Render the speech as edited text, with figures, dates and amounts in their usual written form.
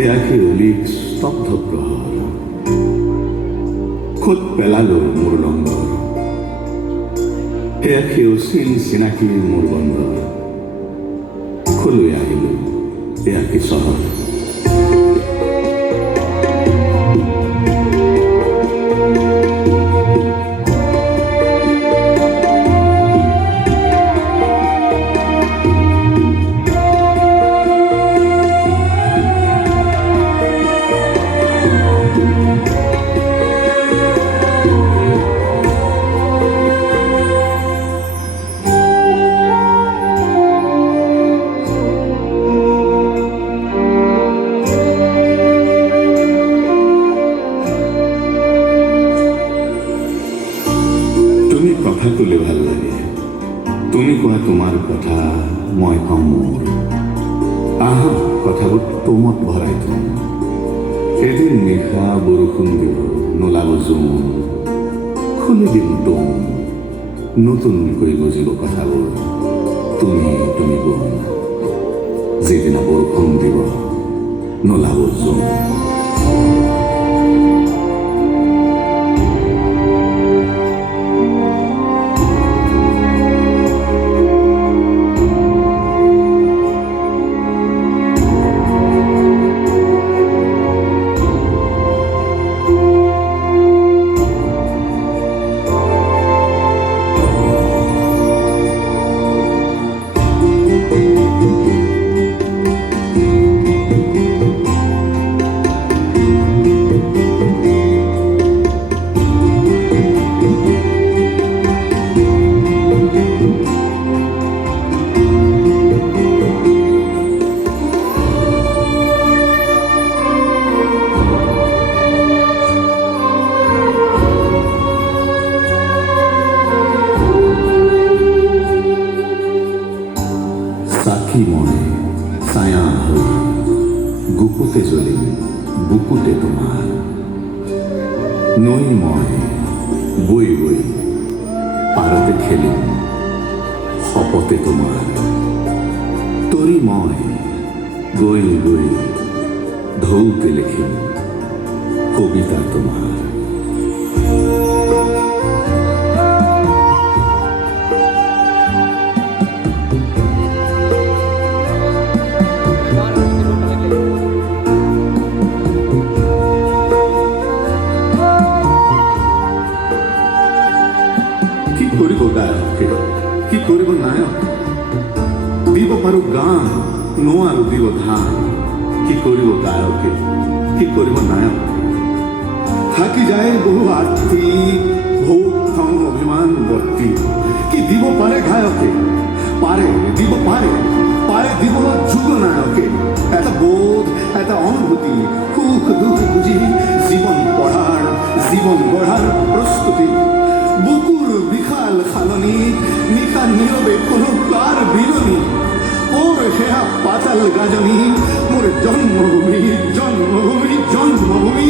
এয়াকে অলিক স্তব্ধ প্ৰহৰ খোদ পেলালো মোৰ লংগৰ এয়াকে অচিন চিনাকি মোৰ বন্দৰ খলৈ আহিলো এয়াকে চহৰ কথা কলে ভাল লাগে তুমি কোৱা তোমাৰ কথা মই কওঁ মোৰ আহা কথাবোৰ তোমত ভৰাই থওঁ এদিন নিশা বৰষুণ দিব নোলাব জোন খুলি দিম তোম নতুনকৈ বুজিব কথাবোৰ তুমি তুমি গুণ যিদিনা বৰষুণ দিব নোলাব জোন সাক্ষী মই ছায়া হৈ গুপুতে জ্বলিম বুকুতে তোমাৰ নৈ মই বৈ বৈ পাৰতে খেলিম শপতে তোমাৰ তৰি মই গৈ গৈ ঢৌতে লিখিম কবিতা তোমাৰ কৰিব গায়কে কি কৰিব নায়ক দিব পাৰো গান নোৱাৰো দিব ধান কি কৰিব গায়কে কি কৰিব নায়ক থাকি যায় বহু আৰ্থি ভোগ খাওঁ অভিমান বৰ্তি কি দিব পাৰে গায়কে পাৰে দিব পাৰে পাৰে দিব যুগ নায়কে এটা বোধ এটা অনুভূতি সুখ দুখ বুঝি জীৱন পঢ়াৰ জীৱন গঢ়াৰ প্ৰস্তুতি বুকুৰ বিশাল খালনি নিশা নীৰবে কোনো কাৰ বিৰনি ওৰ হেয়া পাতাল গাজনি মোৰ জন্মভূমি জন্মভূমি জন্মভূমি